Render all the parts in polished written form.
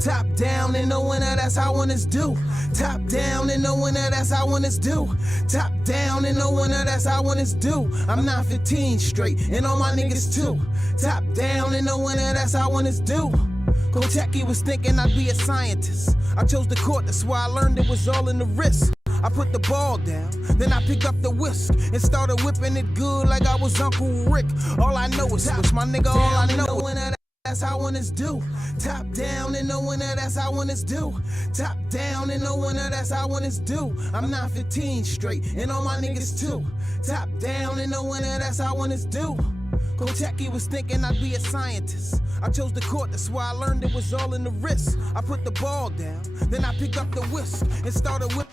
Top down in the winner, that's how winners do. Top down in the winner, that's how winners do. Top down in the winner, that's how winners do. I'm 915 straight, and all my niggas too. Top down in the winner, that's how winners do. Kocheki was thinking I'd be a scientist. I chose the court, that's why I learned it was all in the wrist. I put the ball down, then I picked up the whisk and started whipping it good like I was Uncle Rick. All I know is push, my nigga, all I know. That's how winners do. Top down in the winner, that's how winners do. Top down in the winner, that's how winners do. I'm 915 straight, and all my niggas too. Top down in the winner, that's how winners do. Kocheki was thinking I'd be a scientist. I chose the court, that's why I learned it was all in the wrist. I put the ball down, then I picked up the whisk and started whipping.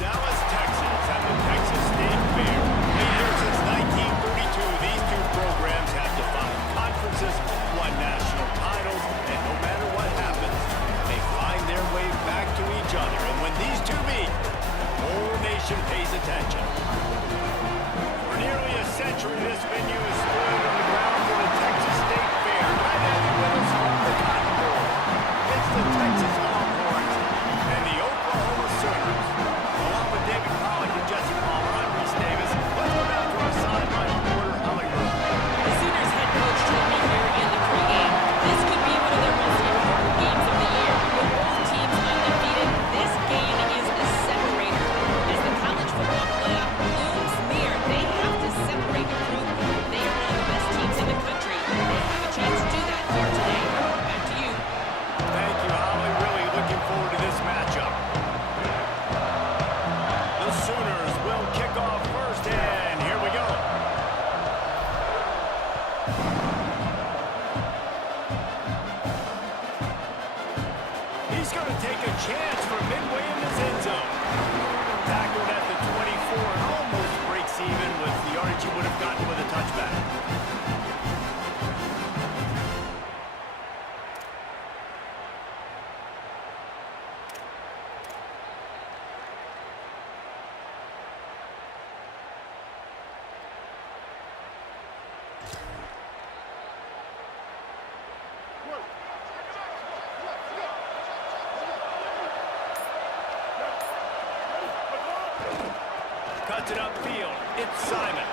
Dallas, Texas, at the Texas State Fair. Been here since 1932, these two programs have defined conferences, won national titles, and no matter what happens, they find their way back to each other. And when these two meet, the whole nation pays attention. For nearly a century, this venue has stood on the grounds of the Texas State Fair, right at the winners from the Cotton Bowl. It's the Texas Longhorns and the Oklahoma Sooners. Along with David Pollock and Jesse Palmer, I'm Reese Davis. Let's go down to our sideline reporter, Holly Rowe. The Sooners head coach told me here in the pregame, this could be one of their most important games of the year. With both teams undefeated, this game is a separator. As the college football playoff looms near, they have to separate and prove they are one of the best teams in the country. They have a chance to do that here today. Back to you. Thank you, Holly. Really looking forward to this matchup. The Sooners will kick off first, and here we go. He's going to take a chance from midway in this end zone. Tackled at the 24 and almost breaks even with the yardage he would have gotten with a touchback. Cuts it upfield. It's Simon.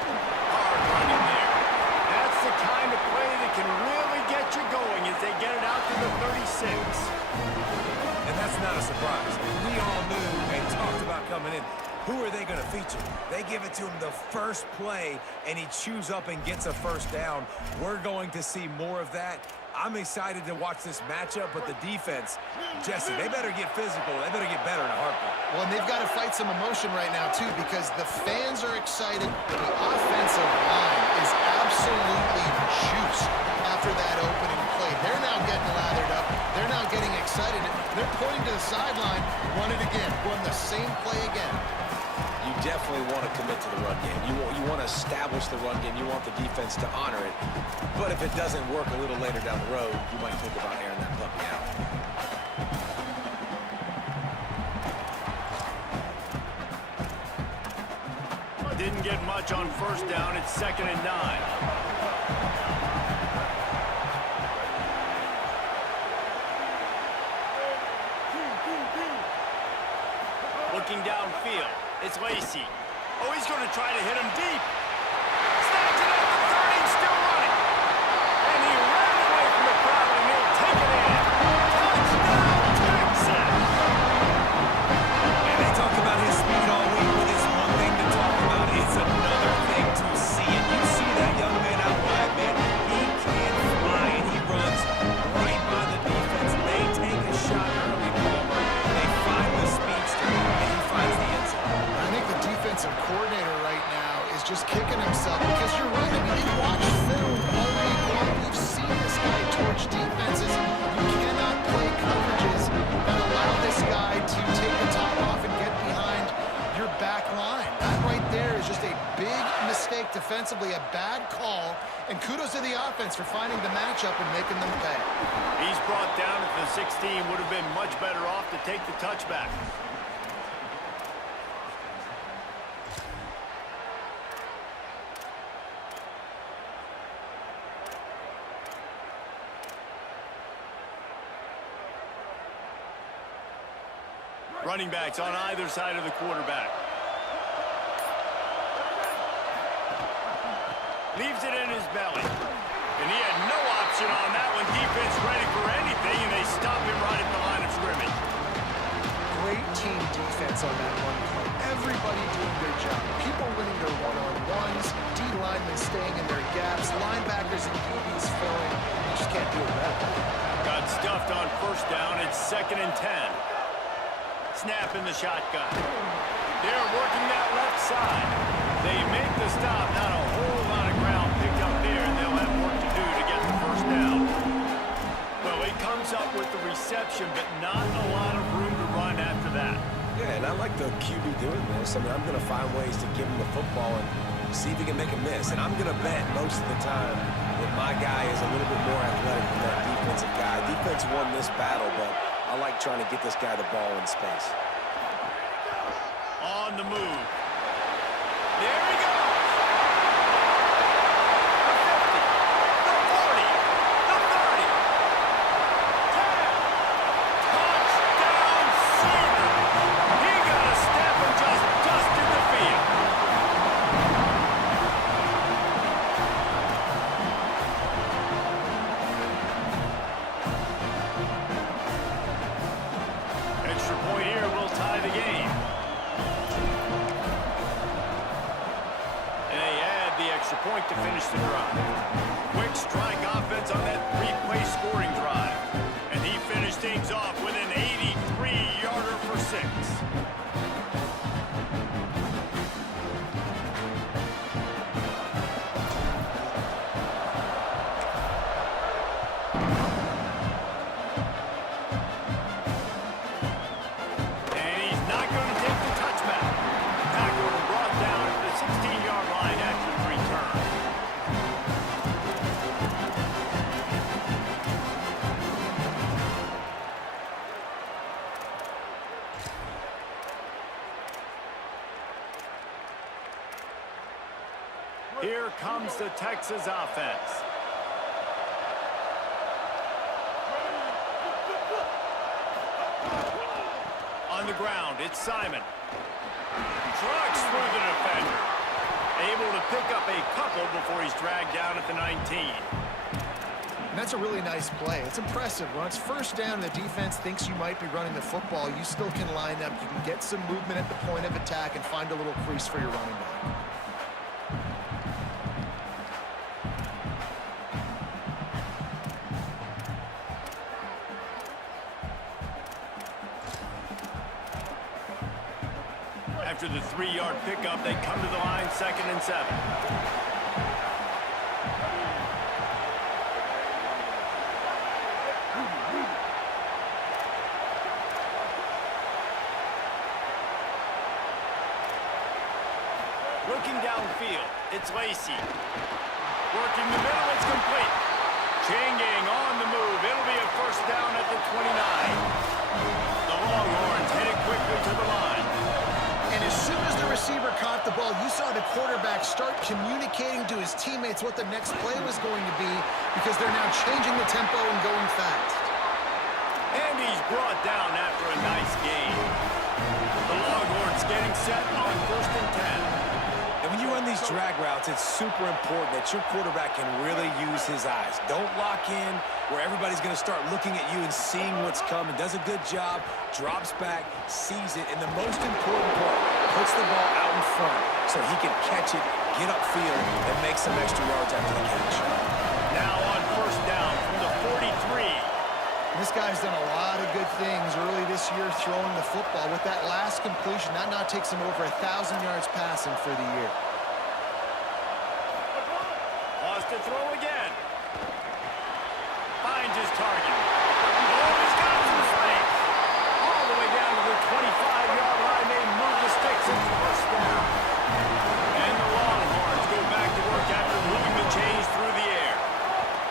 Hard running there. That's the kind of play that can really get you going as they get it out to the 36. And that's not a surprise. We all knew and talked about coming in. Who are they going to feature? They give it to him the first play, and he chews up and gets a first down. We're going to see more of that. I'm excited to watch this matchup, but the defense, Jesse, they better get physical. They better get better in a heartbeat. Well, and they've got to fight some emotion right now, too, because the fans are excited. The offensive line is absolutely juiced after that opening play. They're now getting lathered up. They're now getting excited. They're pointing to the sideline. Run it again. Run the same play again. You definitely want to commit to the run game. You want to establish the run game. You want the defense to honor it. But if it doesn't work a little later down the road, you might think about airing that puppy out. Didn't get much on first down. It's 2nd and 9. Looking downfield, it's Lacey. Oh, he's going to try to hit him deep. Snags it at the 30, still running. And he ran away from the crowd, and he'll take it in. Touchdown, Texas! And they talk about his speed all week, but it's one thing to talk about. It's another thing to see it. You see that young man out wide, man. He can fly, and he runs right by the defense. They take a shot early, Palmer. They find the speedster, and he finds the end zone. I think the defensive coordinator right now is just kicking himself because you're right. I mean, they watch film all week long. We've seen this guy torch defenses. You cannot play coverages that allow this guy to take the top off and get behind your back line. That right there is just a big mistake defensively, a bad call, and kudos to the offense for finding the matchup and making them pay. He's brought down at the 16. Would have been much better off to take the touchback. Running backs on either side of the quarterback. Leaves it in his belly. And he had no option on that one. Defense ready for anything, and they stop him right at the line of scrimmage. Great team defense on that one play. Everybody doing their job. People winning their one-on-ones, D linemen staying in their gaps, linebackers and DBs filling. You just can't do it better. Got stuffed on first down. It's 2nd and 10. Snap in the shotgun. They're working that left side. They make the stop. Not a whole lot of ground picked up there, and they'll have work to do to get the first down. Well, he comes up with the reception, but not a lot of room to run after that. Yeah, and I like the QB doing this. I mean, I'm going to find ways to give him the football and see if he can make a miss. And I'm going to bet most of the time that my guy is a little bit more athletic than that defensive guy. Defense won this battle, but I like trying to get this guy the ball in space. On the move. There he goes. The 50, the 40, the 30. Touchdown, Seaver. He got a step and just dusted the field. Extra point here will tie the game. Extra point to finish the drive. Quick strike offense on that 3-play scoring drive. And he finished things off with an 83-yarder for 6. And he's not going to take the touchback. Tackle brought down at the 16-yard line after the return. Here comes the Texas offense. On the ground, it's Simon. Trucks through the defender. Able to pick up a couple before he's dragged down at the 19. And that's a really nice play. It's impressive. When it's first down and the defense thinks you might be running the football, you still can line up. You can get some movement at the point of attack and find a little crease for your running back. After the 3-yard pickup, they come to the line, 2nd and 7. Looking downfield, it's Lacey. Working the middle, it's complete. Changing on the move. It'll be a first down at the 29. The Longhorns headed quickly to the line. And as soon as the receiver caught the ball, you saw the quarterback start communicating to his teammates what the next play was going to be because they're now changing the tempo and going fast. And he's brought down after a nice gain. The Longhorns getting set on 1st and 10. And when you run these drag routes, it's super important that your quarterback can really use his eyes. Don't lock in where everybody's going to start looking at you and seeing what's coming. Does a good job, drops back, sees it, and the most important part, puts the ball out in front so he can catch it, get upfield, and make some extra yards after the catch. Now on first down from the 43. This guy's done a lot of good things early this year throwing the football. With that last completion, that now takes him over 1,000 yards passing for the year. Wants to throw again. Finds his target. Oh, he's got some space. All the way down to the 25-yard line. They move the sticks into first down. And the Longhorns go back to work after moving the chains through the air.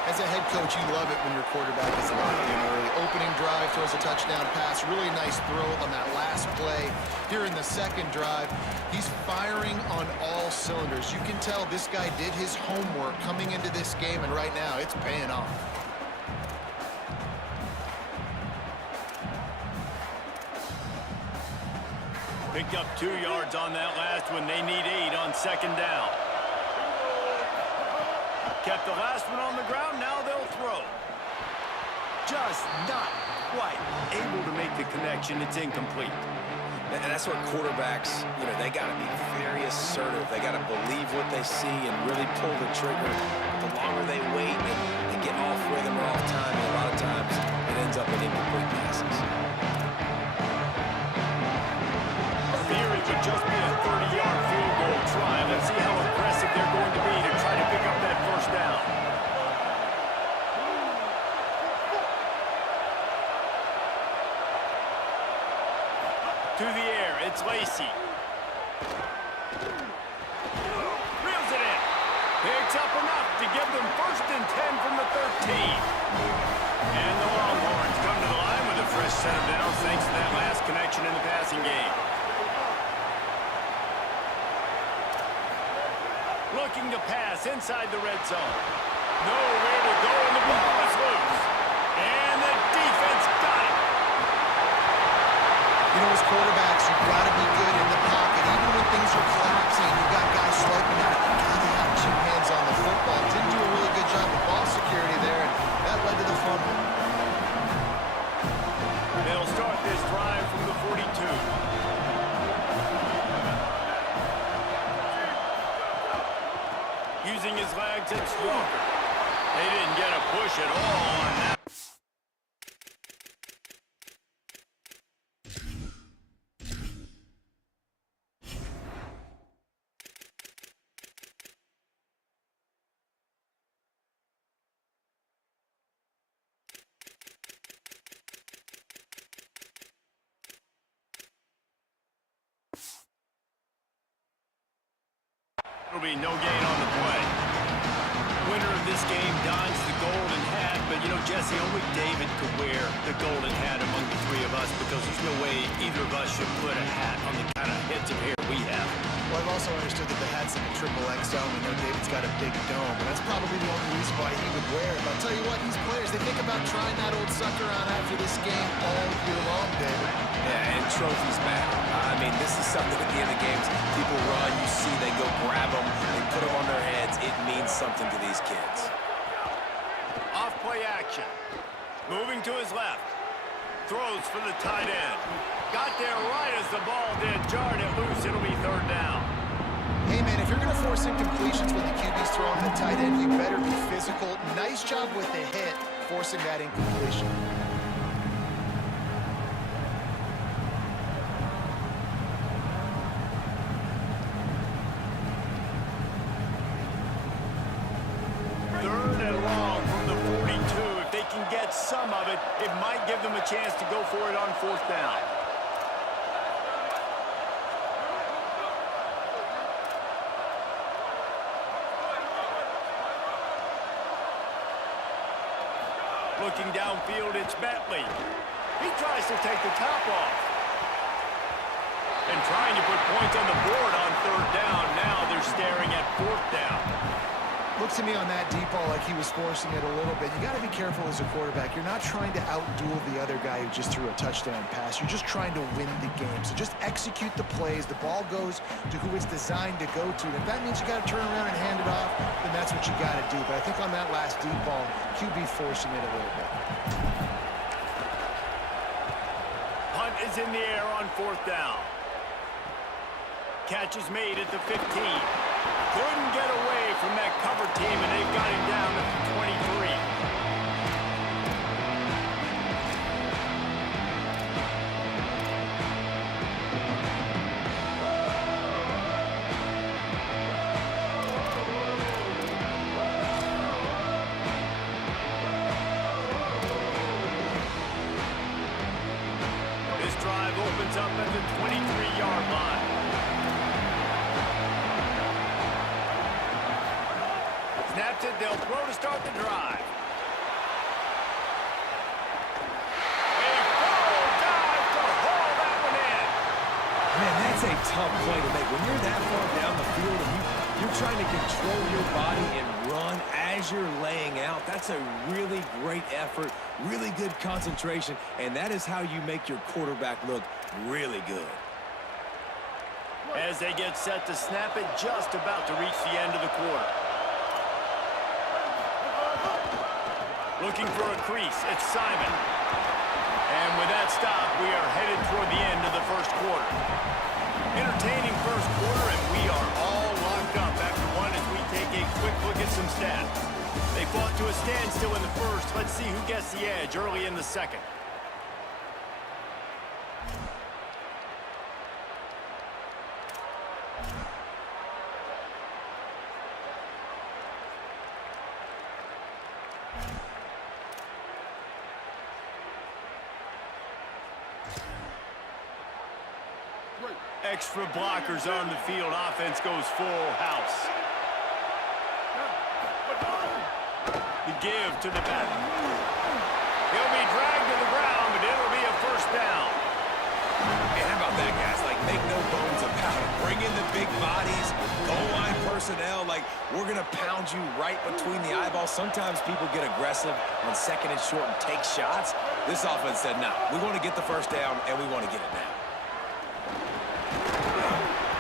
As a head coach, you love it when your quarterback is locked in early. Opening drive, throws a touchdown pass. Really nice throw on that last play. Here in the second drive, he's firing on all cylinders. You can tell this guy did his homework coming into this game, and right now it's paying off. Picked up 2 yards on that last one. They need 8 on second down. Kept the last one on the ground. Now they'll throw. Just not quite able to make the connection. It's incomplete. And that's what quarterbacks, they got to be very assertive. They got to believe what they see and really pull the trigger. The longer they wait and get off rhythm or off timing, a lot of times it ends up in incomplete passes. Here it would just be a 30-yard field goal try. Let's see how aggressive they're going to be to try to pick up that first down. To the air, it's Lacy. Reels it in. Picks up enough to give them 1st and 10 from the 13. And the Longhorns come to the line with a fresh set of downs thanks to that last connection in the passing game. Looking to pass inside the red zone. Nowhere to go, and the ball is loose. And the defense got it. As quarterbacks, you've got to be good in the pocket. Even when things are collapsing, you've got guys swiping at it. You've got to have 2 hands on the football. Didn't do a really good job of ball security there, and that led to the fumble. They'll start this drive from the 42. Using his legs, it's Walker. They didn't get a push at all on that. It'll be no gain on the play. Winner of this game dons the golden hat, but Jesse, only David could wear the golden hat among the 3 of us because there's no way either of us should put a hat on the kind of heads of hair we have. Well, I've also understood that the hat's in a XXL. We know David's got a big dome, and that's probably the only reason why he would wear it. But I'll tell you what, these players, they think about trying that old sucker on after this game all year long, David. Yeah, and trophies matter. I mean, this is something at the end of the games. People run, you see, they go grab them, they put them on their heads. It means something to these kids. Off play action. Moving to his left. Throws for the tight end. Got there right as the ball did. Jarred it loose. It'll be 3rd down. Hey, man, if you're going to force incompletions when the QB's throwing the tight end, you better be physical. Nice job with the hit, forcing that incompletion. Some of it, it might give them a chance to go for it on 4th down. Looking downfield, it's Bentley. He tries to take the top off. And trying to put points on the board on 3rd down. Now they're staring at 4th down. Looks to me on that deep ball like he was forcing it a little bit. You got to be careful as a quarterback. You're not trying to outduel the other guy who just threw a touchdown pass. You're just trying to win the game. So just execute the plays. The ball goes to who it's designed to go to. And if that means you got to turn around and hand it off, then that's what you got to do. But I think on that last deep ball, QB forcing it a little bit. Hunt is in the air on 4th down. Catch is made at the 15. Couldn't get away from that cover team, and they've got him down at the 23. This drive opens up at the 23-yard line. Snaps it, they'll throw to start the drive. A full dive to haul that one in. Man, that's a tough play to make. When you're that far down the field and you're trying to control your body and run as you're laying out, that's a really great effort, really good concentration, and that is how you make your quarterback look really good. as they get set to snap it, just about to reach the end of the quarter. Looking for a crease, it's Simon. And with that stop, we are headed toward the end of the first quarter. Entertaining first quarter, and we are all locked up after one as we take a quick look at some stats. They fought to a standstill in the first. Let's see who gets the edge early in the second. Extra blockers on the field. Offense goes full house. The give to the back. He'll be dragged to the ground, but it'll be a first down. Hey, how about that, guys? Like, make no bones about it. Bring in the big bodies, goal line personnel. Like, we're going to pound you right between the eyeballs. Sometimes people get aggressive on second and short and take shots. This offense said, no, we want to get the first down, and we want to get it now.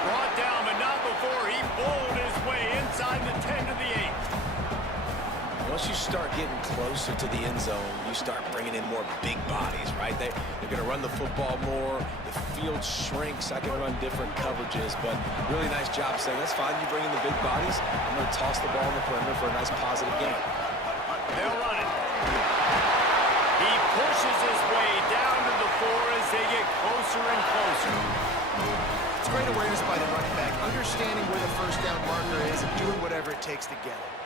Brought down, but not before he bowled his way inside the 10 to the 8. Once you start getting closer to the end zone, you start bringing in more big bodies, right? They're going to run the football more. The field shrinks. I can run different coverages, but really nice job saying, that's fine. You bring in the big bodies. I'm going to toss the ball in the perimeter for a nice positive game. They'll run it. He pushes his way down to the 4 as they get closer and closer. It's great awareness by the running back, understanding where the first down marker is and doing whatever it takes to get it.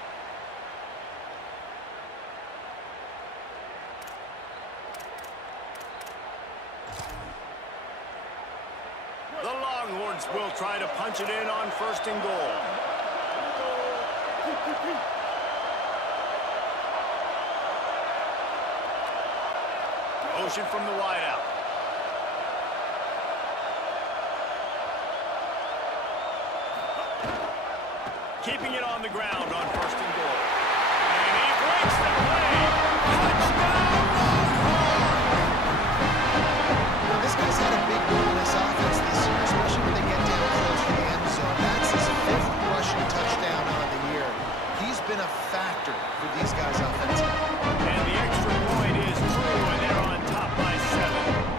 The Longhorns will try to punch it in on first and goal. Motion from the wideout. Keeping it on the ground on first and goal. And he breaks the play. Touchdown, Longhorns! Now, this guy's had a big role in this offense this year, especially when they get down close to the end zone. That's his 5th rushing touchdown on the year. He's been a factor for these guys offensively. And the extra point is true, and they're on top by 7.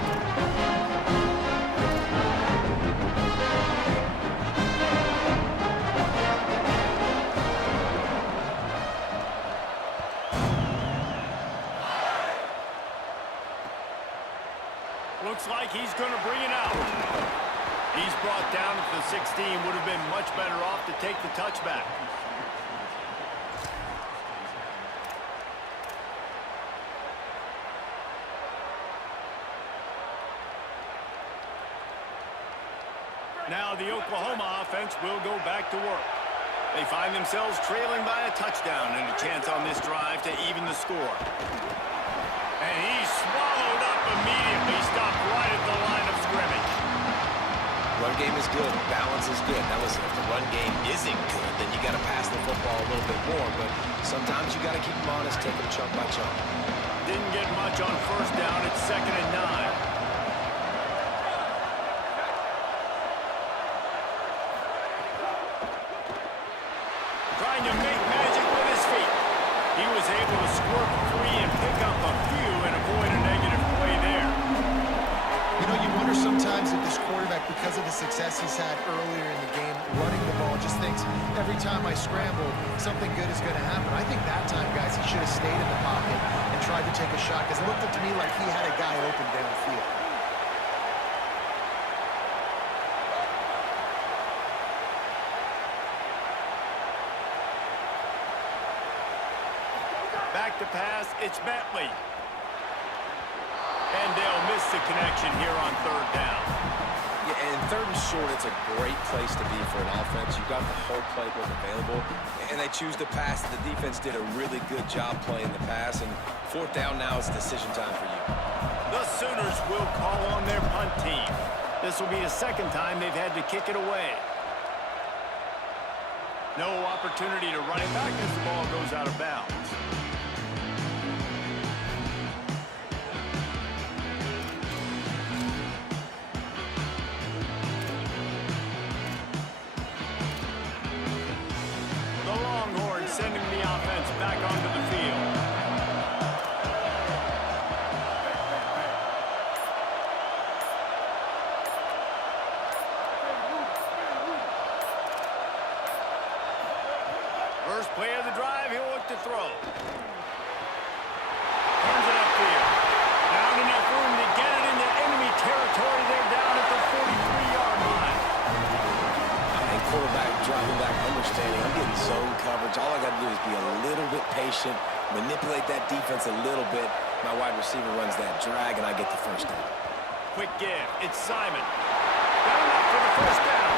Looks like he's going to bring it out. He's brought down at the 16. Would have been much better off to take the touchback. Now the Oklahoma offense will go back to work. They find themselves trailing by a touchdown and a chance on this drive to even the score. And he's swallowed up immediately, stopped right at the line of scrimmage. Run game is good. Balance is good. Now listen, if the run game isn't good, then you got to pass the football a little bit more. But sometimes you got to keep them honest, take them chunk by chunk. Didn't get much on first down. It's 2nd and 9. Trying to make magic with his feet. He was able to squirt free and pick up a few and avoid a negative play there. You know, you wonder sometimes if this quarterback, because of the success he's had earlier in the game, running the ball, just thinks, every time I scramble, something good is going to happen. I think that time, guys, he should have stayed in the pocket and tried to take a shot, because it looked to me like he had a guy open downfield. Back to pass, it's Bentley. And they'll miss the connection here on 3rd down. Yeah, and 3rd and short, it's a great place to be for an offense. You've got the whole playbook available, and they choose to pass. The defense did a really good job playing the pass, and 4th down now is decision time for you. The Sooners will call on their punt team. This will be the 2nd time they've had to kick it away. No opportunity to run it back as the ball goes out of bounds. patient, manipulate that defense a little bit. My wide receiver runs that drag, and I get the first down. Quick give. It's Simon. Got enough for the first down.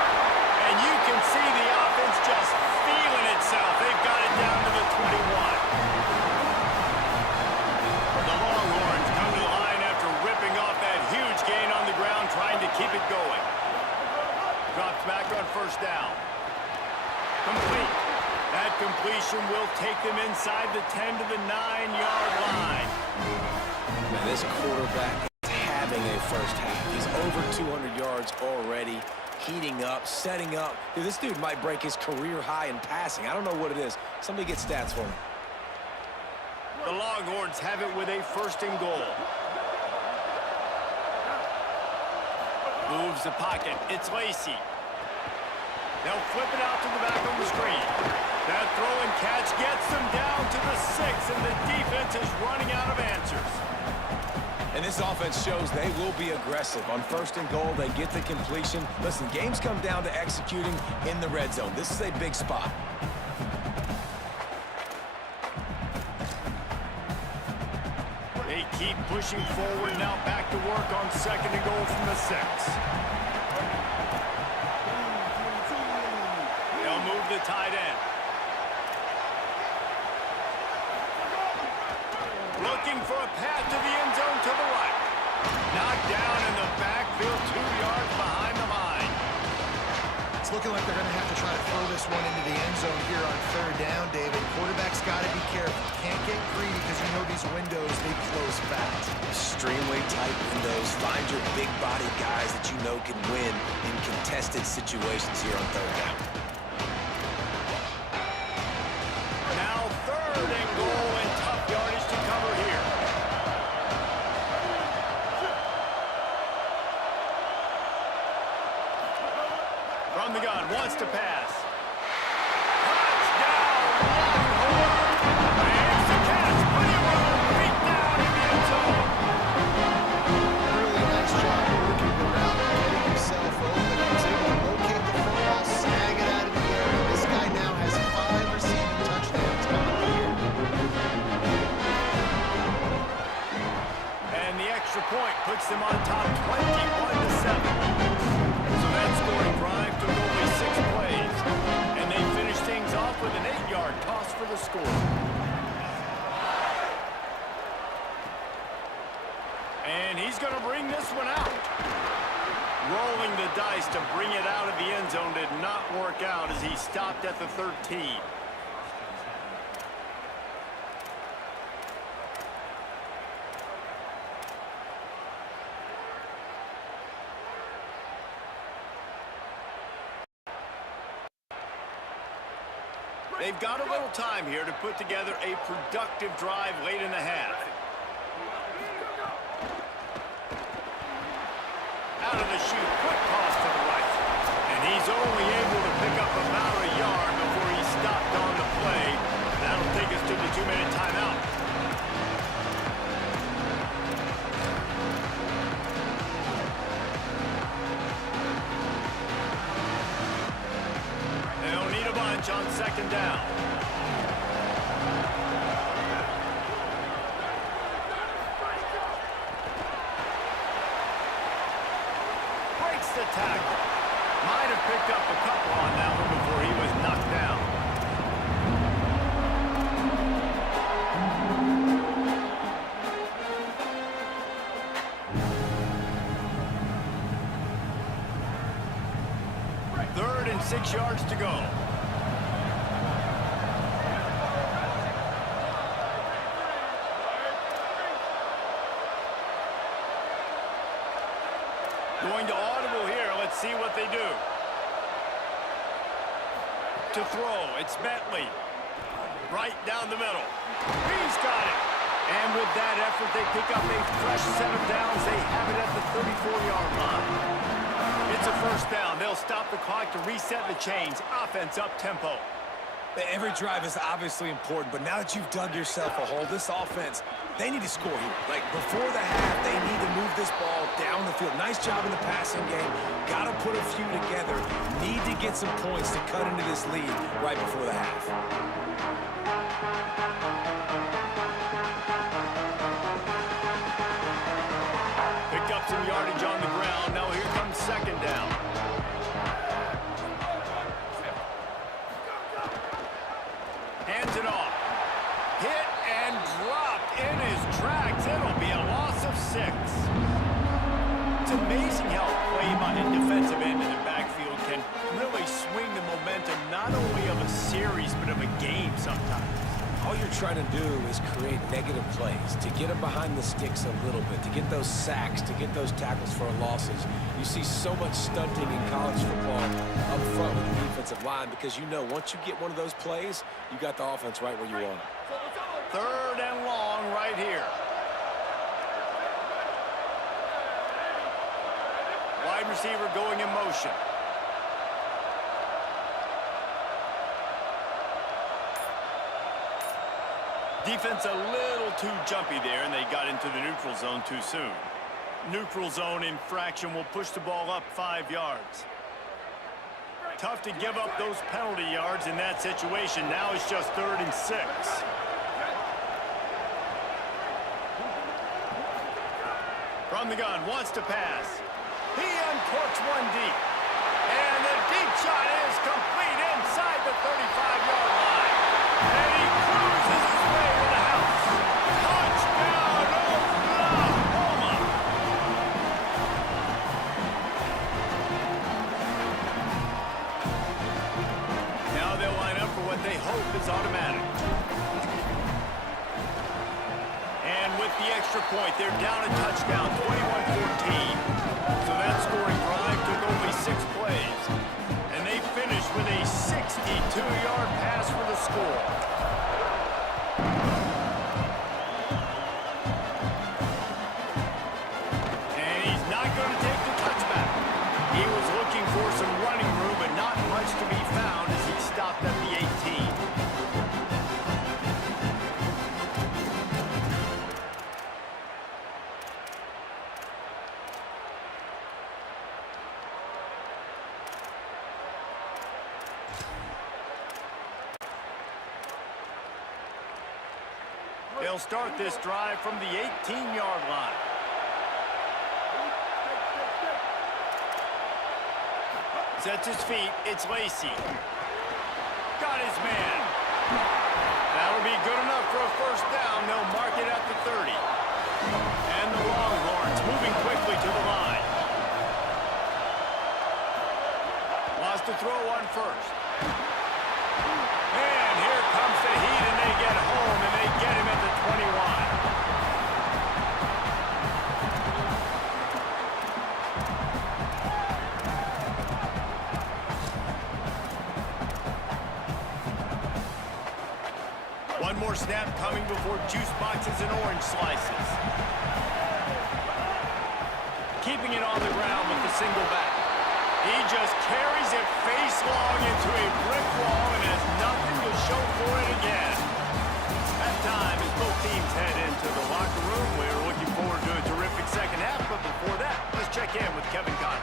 And you can see the offense just feeling itself. They've got it down to the 21. The Longhorns come to the line after ripping off that huge gain on the ground, trying to keep it going. Drops back on first down. Complete. That completion will take them inside the 10 to the 9-yard line. Man, this quarterback is having a first half. He's over 200 yards already, heating up, setting up. Dude, this dude might break his career high in passing. I don't know what it is. Somebody get stats for me. The Longhorns have it with a first and goal. Moves the pocket. It's Lacey. They'll flip it out to the back on the screen. That throw and catch gets them down to the 6, and the defense is running out of answers. And this offense shows they will be aggressive. On first and goal, they get the completion. Listen, games come down to executing in the red zone. This is a big spot. They keep pushing forward, now back to work on second and goal from the 6. They'll move the tight end. Looking for a path to the end zone to the right. Knocked down in the backfield, 2 yards behind the line. It's looking like they're going to have to try to throw this one into the end zone here on third down, David. Quarterback's got to be careful. Can't get greedy because you know these windows, they close fast. Extremely tight windows. Find your big body guys that you know can win in contested situations here on third down. Now third and goal and tough yardage to cover here. From the gun, wants to pass. Touchdown, Longhorn! Makes the catch, plenty of room, feet down in the end zone. Really nice job working the route and getting himself open. He was able to locate the football, snag it out of the air. This guy now has 5 receiving touchdowns on the year. And the extra point puts them on top 21-7. So that scoring drive took only 6 plays. And they finished things off with an 8-yard toss for the score. And he's going to bring this one out. Rolling the dice to bring it out of the end zone did not work out as he stopped at the 13. They've got a little time here to put together a productive drive late in the half. Out of the chute, quick toss to the right. And he's only able to pick up about a yard before he stopped on the play. That'll take us to the 2-minute timeout. They'll need a bunch on second down. Breaks the tackle. Might have picked up a couple on that one before he was knocked down. Third and 6 yards to go. Going to audible here. Let's see what they do. To throw, it's Bentley. Right down the middle. He's got it. And with that effort, they pick up a fresh set of downs. They have it at the 34-yard line. It's a first down. They'll stop the clock to reset the chains. Offense up tempo. Every drive is obviously important, but now that you've dug yourself a hole, this offense, they need to score here. Like, before the half, they need to move this ball down the field. Nice job in the passing game. Got to put a few together. Need to get some points to cut into this lead right before the half. up some yardage on the ground. Now here comes second down. Hands it off. Hit and dropped in his tracks. It'll be a loss of 6. It's amazing how a play by a defensive end in the backfield can really swing the momentum not only of a series but of a game sometimes. All you're trying to do is create negative plays, to get them behind the sticks a little bit, to get those sacks, to get those tackles for losses. You see so much stunting in college football up front with the defensive line because you know once you get one of those plays, you got the offense right where you want it. Third and long right here. Wide receiver going in motion. Defense a little too jumpy there, and they got into the neutral zone too soon. Neutral zone infraction will push the ball up 5 yards. Tough to give up those penalty yards in that situation. Now it's just 3rd and 6. From the gun, wants to pass. He uncorks one deep. And the deep shot is complete inside the 35-yard line. And he cruises his way to the house. Touchdown, Oklahoma! Now they'll line up for what they hope is automatic. And with the extra point, they're down a touchdown, 21-14. So that scoring drive took only 6 plays. And they finished with a 62-yard pass for the score. And he's not going to take the touchback. He was looking for some running room, but not much to be found as he stopped at the 18. They'll start this drive from the 18-yard line. Sets his feet. It's Lacey. Got his man. That'll be good enough for a first down. They'll mark it at the 30. And the Longhorns moving quickly to the line. Wants to throw on first. And here comes the heat, and they get home, and they get him at the 21. One more snap coming before juice boxes and orange slices. Keeping it on the ground with the single back. He just carries it face long into a brick wall and has nothing to show for it again. At time, as both teams head into the locker room, we're looking forward to a terrific second half, but before that, let's check in with Kevin Connor.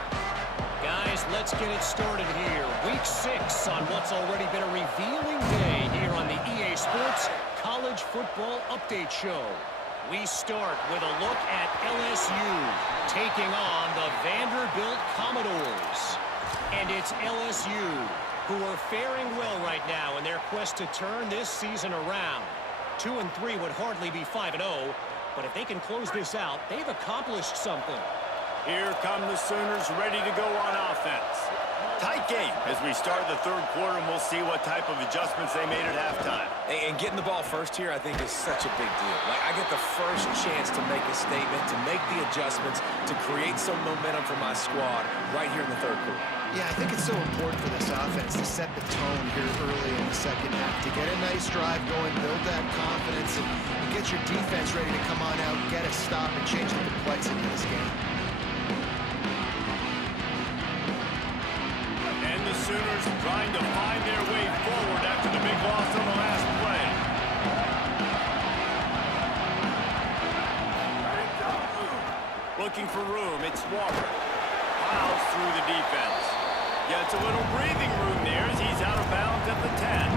Guys, let's get it started here. Week 6 on what's already been a revealing day here on the EA Sports College Football Update Show. We start with a look at LSU taking on the Vanderbilt Commodores. And it's LSU who are faring well right now in their quest to turn this season around. 2-3 would hardly be 5-0, but if they can close this out, they've accomplished something. Here come the Sooners ready to go on offense. Tight game as we start the third quarter, and we'll see what type of adjustments they made at halftime. And getting the ball first here, I think, is such a big deal. Like, I get the first chance to make a statement, to make the adjustments, to create some momentum for my squad right here in the third quarter. Yeah, I think it's so important for this offense to set the tone here early in the second half, to get a nice drive going, build that confidence, and get your defense ready to come on out, get a stop, and change the complexity of this game. And the Sooners trying to find their way forward after the big loss on the last play. Looking for room, it's Walker. Plows through the defense. Gets a little breathing room there as he's out of bounds at the 10.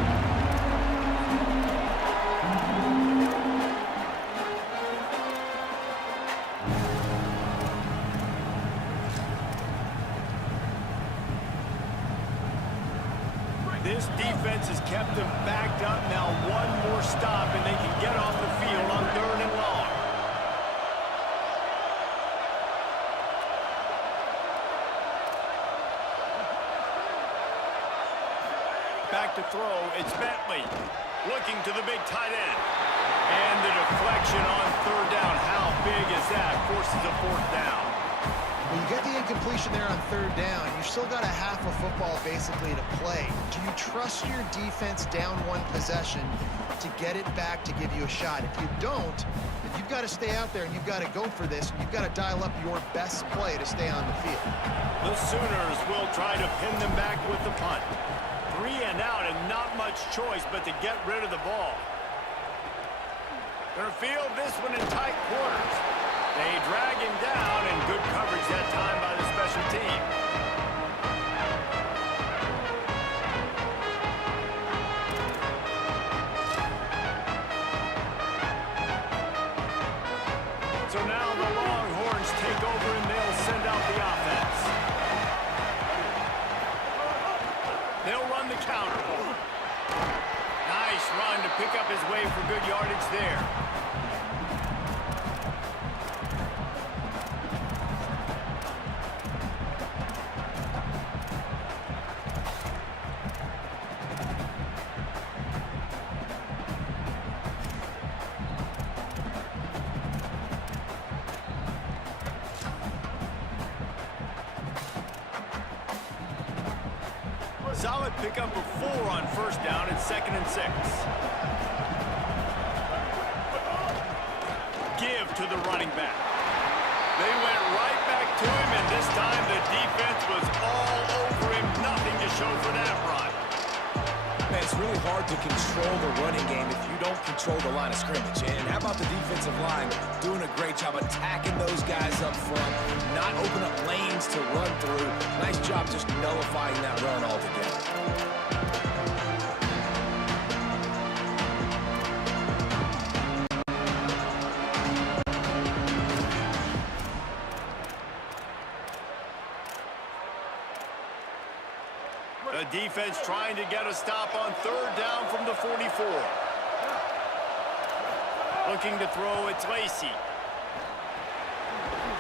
This defense has kept them backed up. Now one more stop, and they can get off the field on 3rd and long. Back to throw. It's Bentley. Looking to the big tight end. And the deflection on 3rd down. How big is that? Forces a 4th down. Well, you get the incompletion there on 3rd down. You've still got a half a football basically to play. Do you trust your defense down 1 possession to get it back to give you a shot? If you don't, then you've got to stay out there and you've got to go for this. You've got to dial up your best play to stay on the field. The Sooners will try to pin them back with the punt. 3 and out and not much choice but to get rid of the ball. They'll field this one in tight quarters. They drag him down, and good coverage that time by the special team. So now the Longhorns take over, and they'll send out the offense. They'll run the counter. Nice run to pick up his way for good yardage there. Solid pickup of 4 on 1st down and 2nd and 6. Give to the running back. They went right back to him, and this time the defense was all over him. Nothing to show for that run. Man, it's really hard to control the running game if you don't control the line of scrimmage. And how about the defensive line doing a great job attacking those guys up front, not open up lanes to run through. Nice job just nullifying that run altogether. The defense trying to get a stop on 3rd down from the 44. Looking to throw, it's Lacey.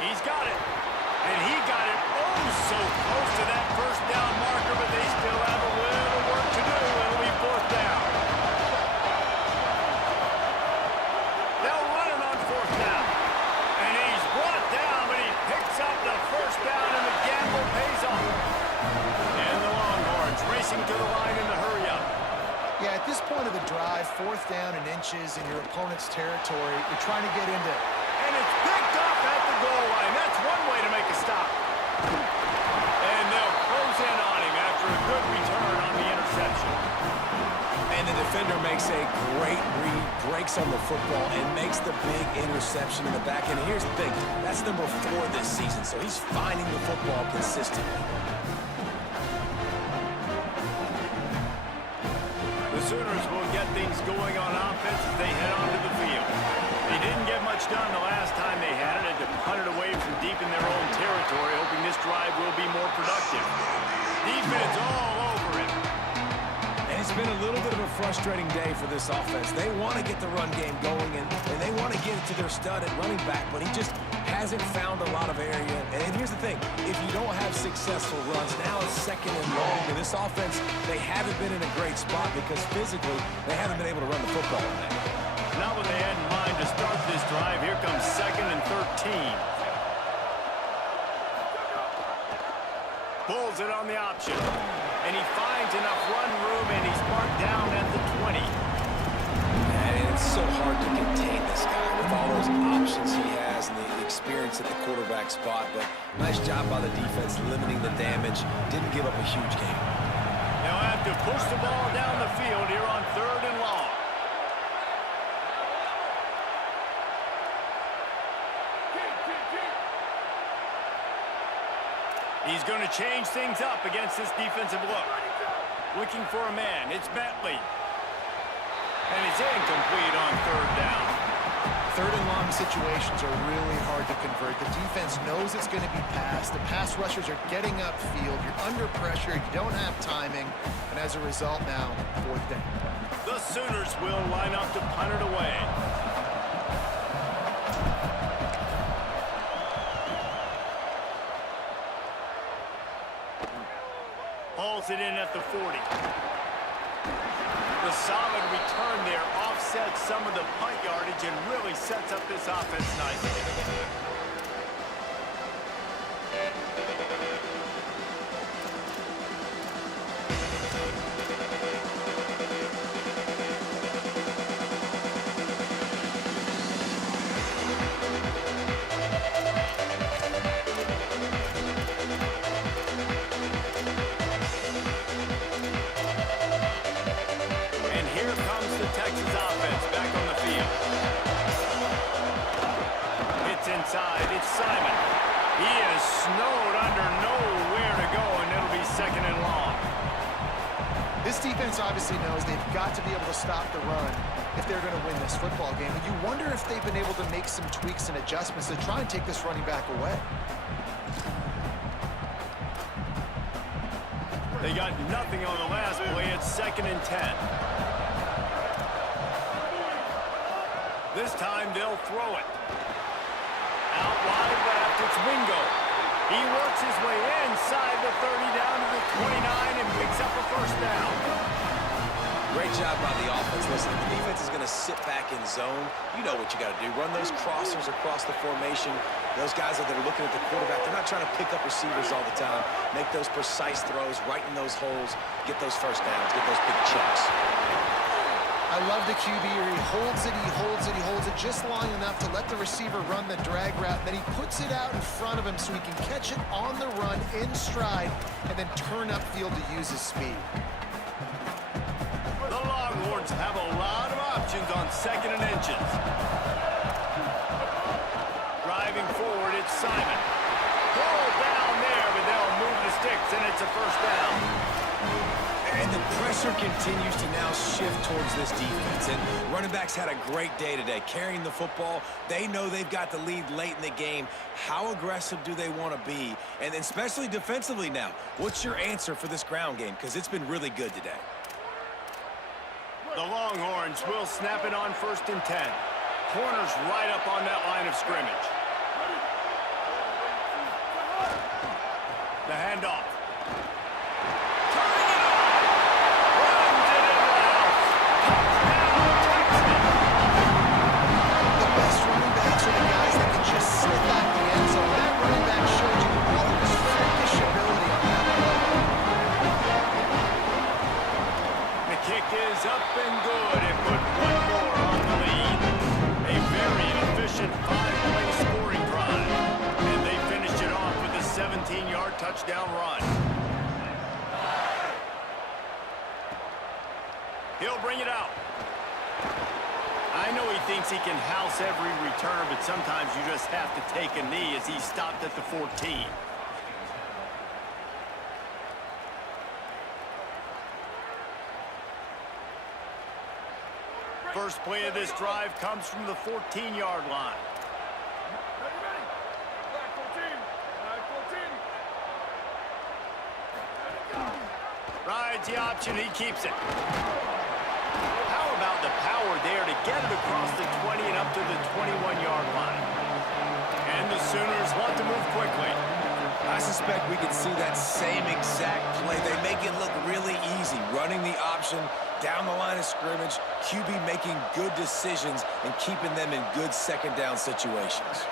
He's got it. And he got it oh so close to that 1st down marker, but they still have a little work to do. It'll be 4th down. They'll run it on 4th down. And he's brought down, but he picks up the 1st down, and the gamble pays off. And the Longhorns racing to the line in the hurry-up. Yeah, at this point of the drive, 4th down and inches in your opponent's territory, you're trying to get into. And it's picked up at the goal line. That's one way to make a stop. And they'll close in on him after a good return on the interception. And the defender makes a great read, breaks on the football, and makes the big interception in the back end. And here's the thing, that's number 4 this season, so he's finding the football consistently. The Sooners will get things going on offense as they head onto the field. They didn't get much done the last time they had it, to punt it away from deep in their own territory, hoping this drive will be more productive. Defense all over it. And it's been a little bit of a frustrating day for this offense. They want to get the run game going, and they want to get it to their stud at running back, but he just hasn't found a lot of area. And here's the thing, if you don't have successful runs, now it's 2nd and long, and this offense, they haven't been in a great spot because physically, they haven't been able to run the football on that. Not what they had in mind to start this drive. Here comes 2nd and 13. Pulls it on the option. And he finds enough run room, and he's marked down at the 20. And it's so hard to contain this guy with all those options he has and the experience at the quarterback spot. But nice job by the defense limiting the damage. Didn't give up a huge game. They'll have to push the ball down the field here on 3rd and long. He's going to change things up against this defensive look. Looking for a man. It's Bentley. And it's incomplete on 3rd down. third and long situations are really hard to convert. The defense knows it's going to be passed. The pass rushers are getting upfield. You're under pressure. You don't have timing. And as a result now, fourth down. The Sooners will line up to punt it away. Hauls it in at the 40. The solid return there offsets some of the punt yardage and really sets up this offense nicely. Inside, it's Simon. He is snowed under, nowhere to go, and it'll be second and long. This defense obviously knows they've got to be able to stop the run if they're going to win this football game. And you wonder if they've been able to make some tweaks and adjustments to try and take this running back away. They got nothing on the last play. It's second and 10. This time they'll throw it. Out wide left, it's Wingo. He works his way inside the 30 down to the 29 and picks up a first down. Great job by the offense. Listen, the defense is going to sit back in zone. You know what you got to do. Run those crossers across the formation. Those guys that are looking at the quarterback, they're not trying to pick up receivers all the time. Make those precise throws, right in those holes, get those first downs, get those big chunks. I love the QB where he holds it, he holds it, he holds it just long enough to let the receiver run the drag route. Then he puts it out in front of him so he can catch it on the run in stride and then turn upfield to use his speed. The Longhorns have a lot of options on second and inches. Driving forward, it's Simon. Pulled down there, but they'll move the sticks, and it's a first down. And the pressure continues to now shift towards this defense. And running backs had a great day today, carrying the football. They know they've got the lead late in the game. How aggressive do they want to be? And especially defensively now, what's your answer for this ground game? Because it's been really good today. The Longhorns will snap it on first and 10. Corners right up on that line of scrimmage. The handoff. Up and good and put one more on the lead. A very efficient 5-play scoring drive. And they finished it off with a 17-yard touchdown run. He'll bring it out. I know he thinks he can house every return, but sometimes you just have to take a knee as he stopped at the 14. First play of this drive comes from the 14-yard line. Rides the option, he keeps it. How about the power there to get it across the 20 and up to the 21-yard line? And the Sooners want to move quickly. I suspect we could see that same exact play. They make it look really easy, running the option down the line of scrimmage, QB making good decisions and keeping them in good second down situations.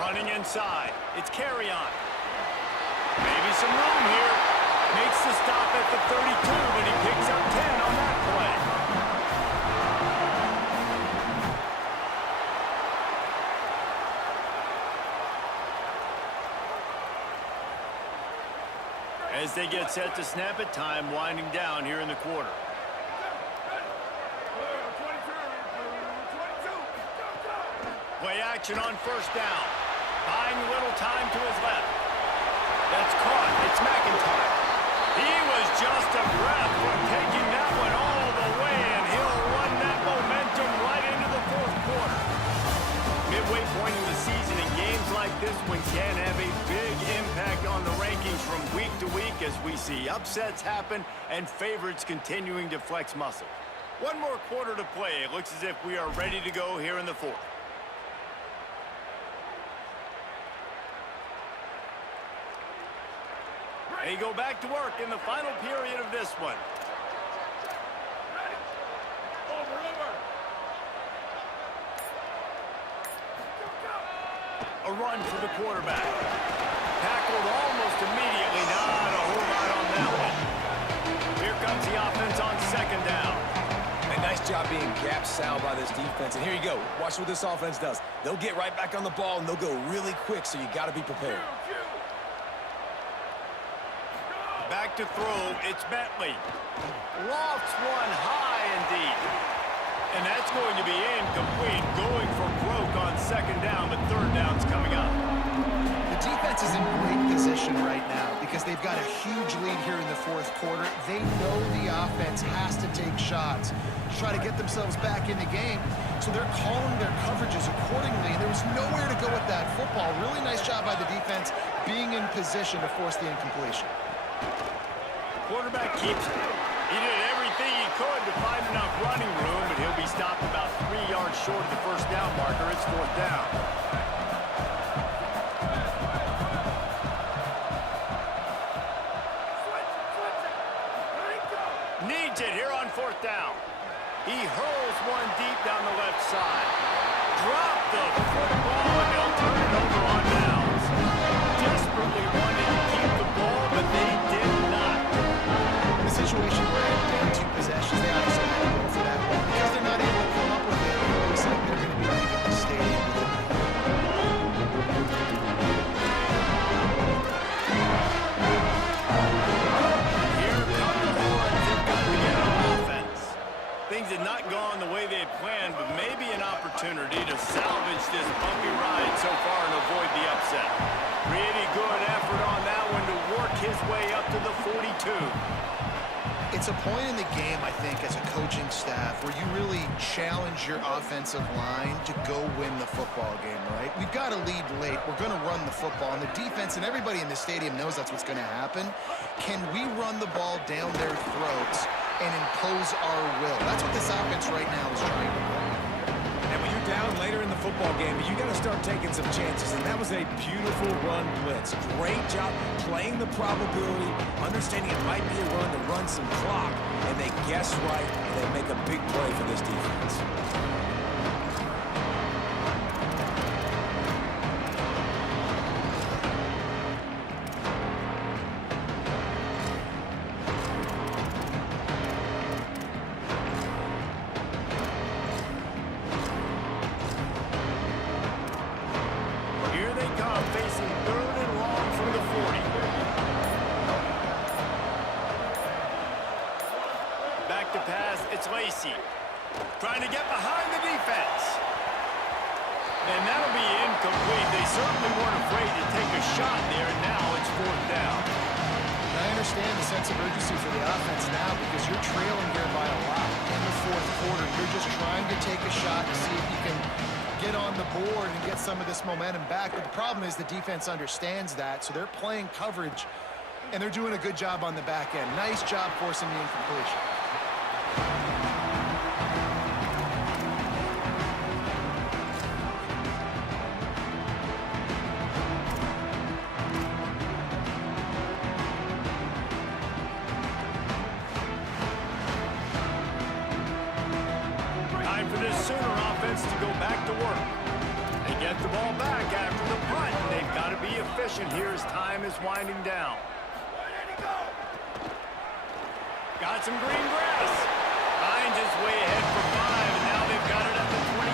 Running inside, it's carry on. Maybe some room here. Makes the stop at the 32, but he picks up 10 on that play. As they get set to snap it, time winding down here in the quarter. Play action on first down. Buying a little time to his left. That's caught. It's McIntyre. He was just a breath from taking that one all the way, and he'll run that momentum right into the fourth quarter. midway point in the season, and games like this one can have a big impact on the rankings from week to week as we see upsets happen and favorites continuing to flex muscle. One more quarter to play. It looks as if we are ready to go here in the fourth. They go back to work in the final period of this one. A run for the quarterback. Tackled almost immediately. Not a whole lot on that one. Here comes the offense on second down. A nice job being gap sound by this defense. And here you go. Watch what this offense does. They'll get right back on the ball, and they'll go really quick, so you got to be prepared. Back to throw. It's Bentley. Lofts one high indeed. And that's going to be incomplete. Going for broke on second down, but third down's coming up. The defense is in great position right now because they've got a huge lead here in the fourth quarter. They know the offense has to take shots to try to get themselves back in the game. So they're calling their coverages accordingly. And there was nowhere to go with that football. Really nice job by the defense being in position to force the incompletion. Quarterback keeps it. He did everything he could to find enough running room, but he'll be stopped about 3 yards short of the first down marker. It's fourth down. Needs it here on fourth down. He hurls one deep down the left side. Drop the football, and they'll turn it over on downs. Desperately wanted to keep the ball, but they did not. In a situation where they're down 2 possessions, they obviously have to go for that one. Because they're not able to come up with it, it looks like they're going to be leaving the stadium with it. Here come the horns. They've got to get on offense. Things had not gone the way they had planned, but maybe an opportunity to salvage this bumpy ride so far and avoid the upset. Pretty good effort on that one to work his way up to the 42. It's a point in the game, I think, as a coaching staff where you really challenge your offensive line to go win the football game, right? We've got to lead late. We're going to run the football. And the defense and everybody in the stadium knows that's what's going to happen. Can we run the ball down their throats and impose our will? That's what this offense right now is trying to do. And when you're down later in the football game, you got to start taking some chances. And that was a beautiful run blitz. Great job playing the probability, understanding it might be a run to run some clock, and they guess right, and they make a big play for this defense. Facing third and long from the 40. Back to pass, it's Lacey. Trying to get behind the defense. And that'll be incomplete. They certainly weren't afraid to take a shot there, and now it's fourth down. I understand the sense of urgency for the offense now because you're trailing here by a lot in the fourth quarter. You're just trying to take a shot to see if you can get on the board and get some of this momentum back. But the problem is the defense understands that, so they're playing coverage, and they're doing a good job on the back end. Nice job forcing the incompletion. To go back to work. They get the ball back after the punt, and they've got to be efficient here as time is winding down. Got some green grass. Hines is way ahead for 5, and now they've got it up to 28.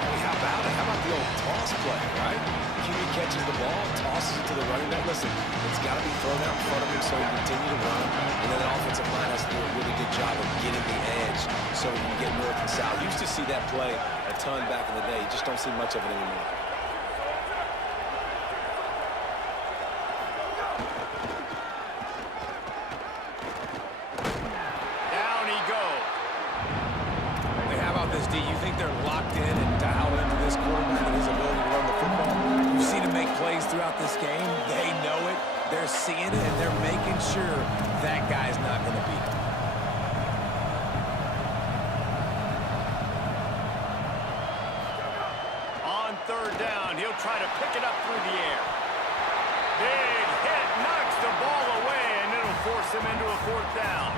Hey, how about the old toss play, right? QB catches the ball, tosses it to the running back. Listen, it's got to be thrown out in front of him so he can continue to run. And then the offensive line has to do a really good job of getting the edge so he can get north and south. You used to see that play a ton back in the day. You just don't see much of it anymore. Down he goes. Hey, how about this, D? You think they're locked in and dialed into this seeing it, and they're making sure that guy's not going to beat him. On third down, he'll try to pick it up through the air. Big hit, knocks the ball away, and it'll force him into a fourth down.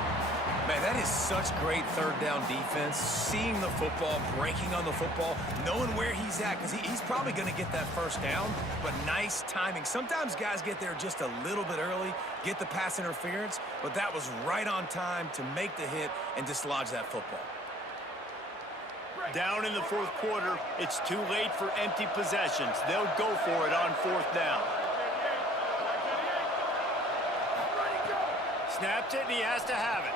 Man, that is such great third down defense. Seeing the football, breaking on the football, knowing where he's at, because he's probably going to get that first down, but nice timing. Sometimes guys get there just a little bit early, get the pass interference, but that was right on time to make the hit and dislodge that football. Down in the fourth quarter, it's too late for empty possessions. They'll go for it on fourth down. Snapped it, and he has to have it.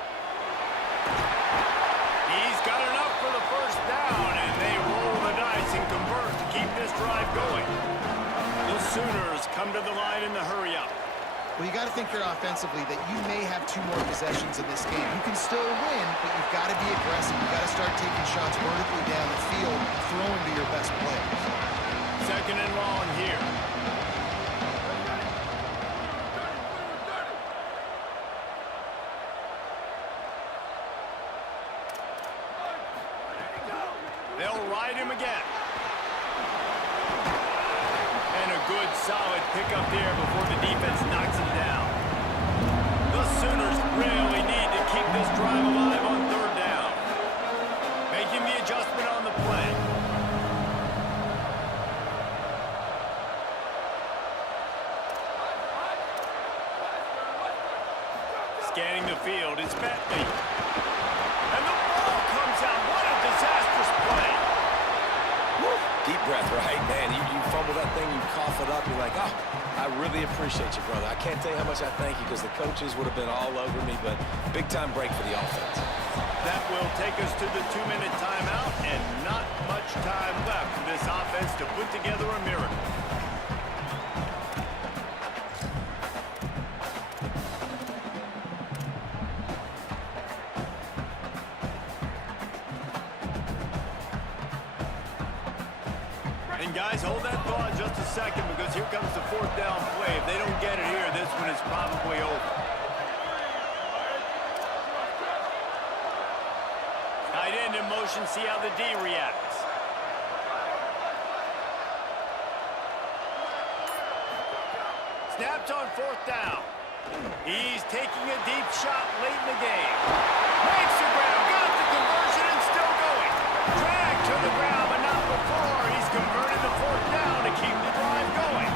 He's got enough for the first down, and they roll the dice and convert to keep this drive going. The Sooners come to the line in the hurry-up. Well, you got to think here offensively that you may have 2 more possessions in this game. You can still win, but you've got to be aggressive. You've got to start taking shots vertically down the field, throwing to your best players. Second and long here. They'll ride him again. And a good, solid pickup there before the defense knocks him down. The Sooners really need to keep this drive alive on third down. Making the adjustment on the play. Scanning the field, it's Bentley. And the ball comes out. What a disastrous play. Woo. Deep breath, right? Man, you fumble that thing, you cough it up, you're like, oh, I really appreciate you, brother. I can't tell you how much I thank you because the coaches would have been all over me, but big-time break for the offense. That will take us to the 2-minute timeout, and not much time left for this offense to put together a miracle. And guys, hold that thought just a second, because here comes the fourth down play. If they don't get it here, this one is probably over. Tight end in motion, see how the D reacts. Snapped on fourth down. He's taking a deep shot late in the game. Makes the ground, got the conversion, and still going. Dragged to the ground, but not before. He's converted the fourth down to keep the drive going.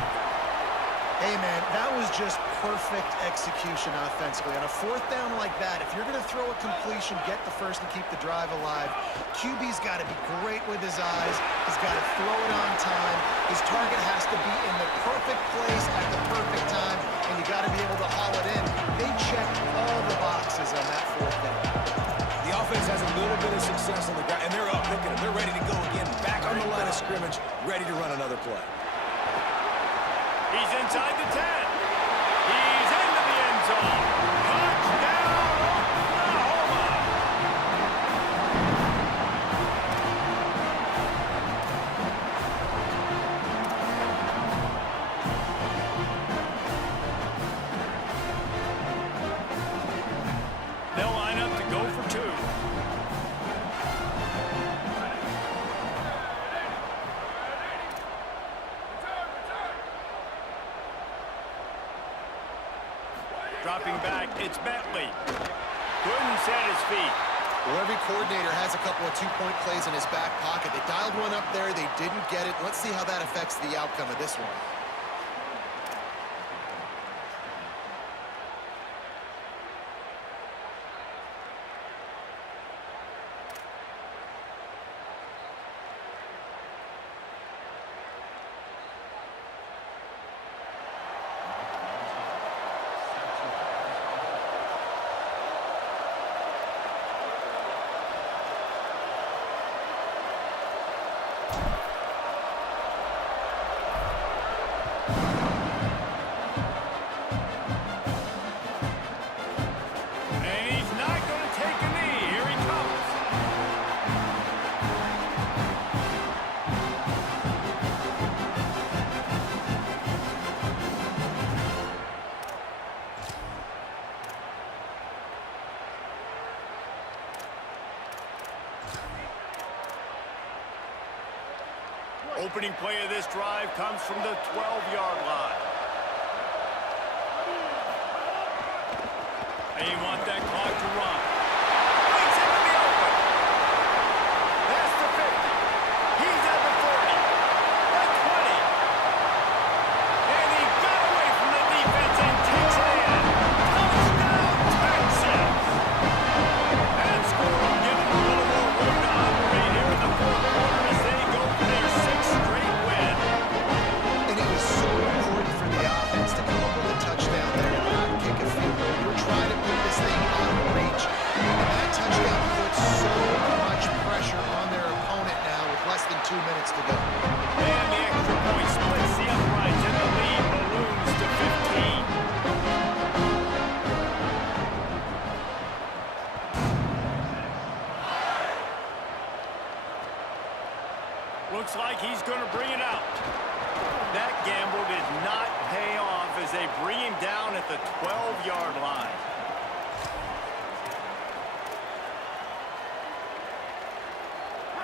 Hey, man, that was just perfect execution offensively. On a fourth down like that, if you're going to throw a completion, get the first and keep the drive alive, QB's got to be great with his eyes. He's got to throw it on time. His target has to be in the perfect place at the perfect time, and you got to be able to haul it in. They checked all the boxes on that fourth down. The offense has a little bit of success on the ground, and they're up. Look at them. They're ready to go again. Back on the line of scrimmage, ready to run another play. He's inside the 10. He's into the end zone. Touchdown, Oklahoma! They'll line up to go for 2. Dropping back, it's Bentley. Couldn't set his feet. Well, every coordinator has a couple of 2-point plays in his back pocket. They dialed one up there. They didn't get it. Let's see how that affects the outcome of this one. Opening play of this drive comes from the 12-yard line. They want that clock to run. Breaks into the open. That's the 50. He's at the 40. The 20. And he got away from the defense and takes it in. Touchdown, Texas. That score will give them a little more room to operate here in the fourth quarter as they go for their 6th straight win. And it was so important for the offense to come up with a touchdown there and not kick a field goal. You're trying to put this thing out of reach. And that touchdown puts so much pressure on their opponent now with less than 2 minutes to go. And the extra point splits the uprights and the lead balloons to 15. Looks like he's going to bring it out. That gamble did not pay off as they bring him down at the 12-yard line.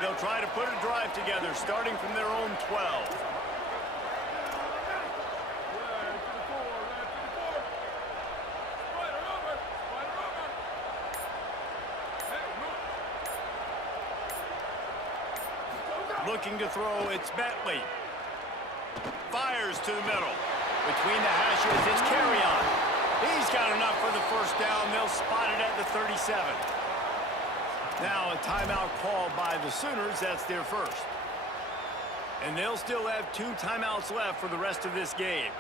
They'll try to put a drive together, starting from their own 12. Looking to throw, it's Bentley. Fires to the middle. Between the hashes, it's Carry-On. He's got enough for the first down. They'll spot it at the 37. Now a timeout called by the Sooners. That's their first. And they'll still have 2 timeouts left for the rest of this game.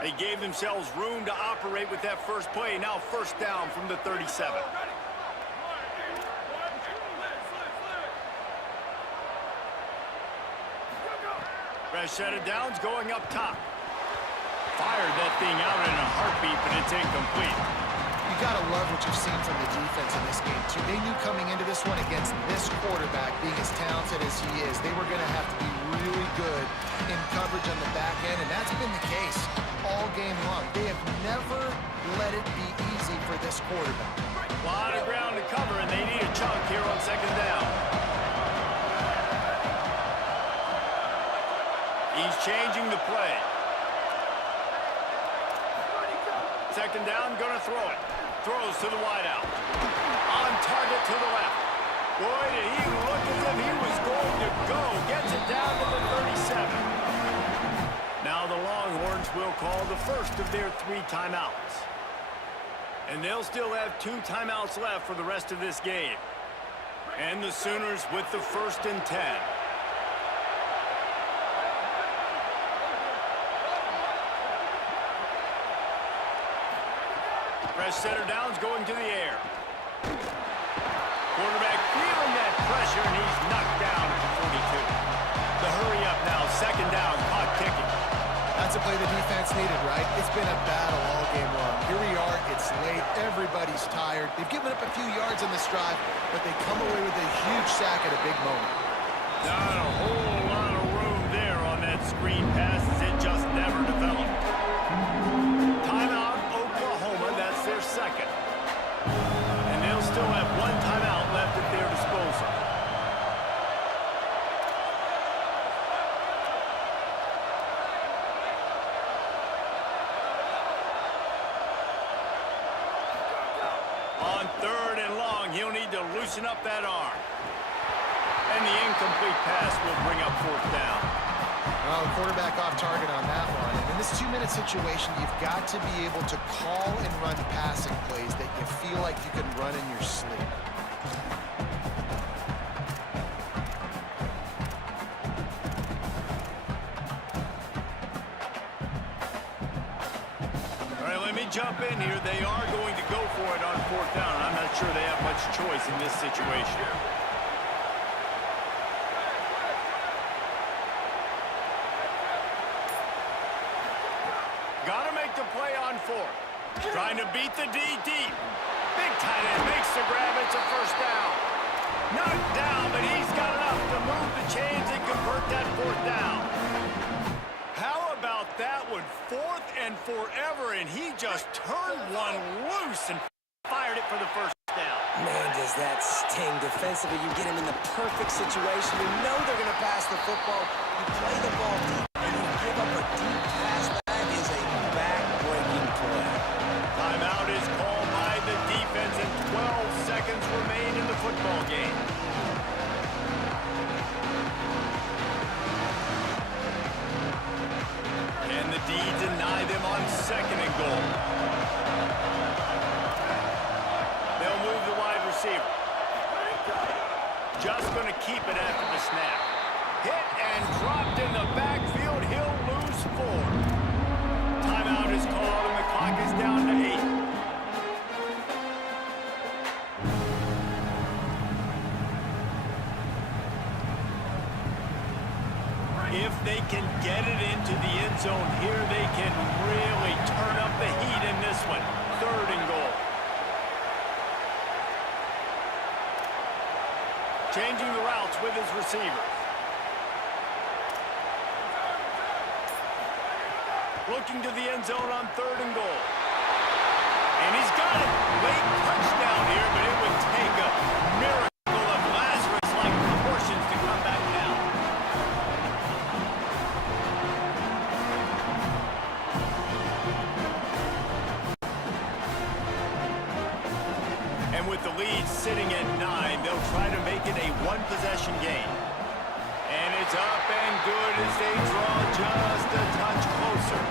They gave themselves room to operate with that first play. Now first down from the 37. Fresh set of downs going up top. Fired that thing out in a heartbeat, but it's incomplete. You got to love what you've seen from the defense in this game, too. They knew coming into this one against this quarterback, being as talented as he is, they were going to have to be really good in coverage on the back end, and that's been the case all game long. They have never let it be easy for this quarterback. A lot of ground to cover, and they need a chunk here on second down. He's changing the play. Second down, gonna throw it. Throws to the wideout. On target to the left. Boy, did he look as if he was going to go. Gets it down to the 37. Now the Longhorns will call the first of their 3 timeouts. And they'll still have 2 timeouts left for the rest of this game. And the Sooners with the 1st and 10. Fresh center downs going to the air. Quarterback feeling that pressure, and he's knocked down at the 42. The hurry up now, second down, clock ticking. That's a play the defense needed, right? It's been a battle all game long. Here we are, it's late, everybody's tired. They've given up a few yards on this drive, but they come away with a huge sack at a big moment. Not a whole lot of room there on that screen pass as it just never developed. Timeout, Oklahoma, that's their second. And they'll still have 1 timeout left at their disposal. On 3rd and long, he'll need to loosen up that arm. And the incomplete pass will bring up 4th down. Well, the quarterback off target on that one. And in this 2-minute situation, you've got to be able to call and run passing plays that you feel like you can run in your sleep. All right, let me jump in here. They are going to go for it on 4th down. I'm not sure they have much choice in this situation. Got to make the play on 4th. Trying to beat the D deep. Big tight end makes the grab. It's a first down. Knocked down, but he's got enough to move the chains and convert that 4th down. How about that one? 4th and forever, and he just turned one loose and fired it for the first down. Man, does that sting defensively? You get him in the perfect situation. You know they're going to pass the football. You play the ball deep, and you give up a deep pass. That is a back-breaking play. Timeout is called by the defense, and 12 seconds remain in the football game. And the D deny them on 2nd and goal. They'll move the wide receiver. Just going to keep it after the snap. Hit and dropped in the backfield. He'll lose 4. Timeout is called, and the clock is down to 8. If they can get it into the end zone here, they can really turn up the heat in this one. 3rd and goal. Changing the routes with his receiver. Looking to the end zone on 3rd and goal. And he's got it. Late touchdown here, but it would take a miracle of Lazarus-like proportions to come back down. And with the lead sitting at 9, they'll try to make it a 1-possession game. And it's up and good as they draw just a touch closer.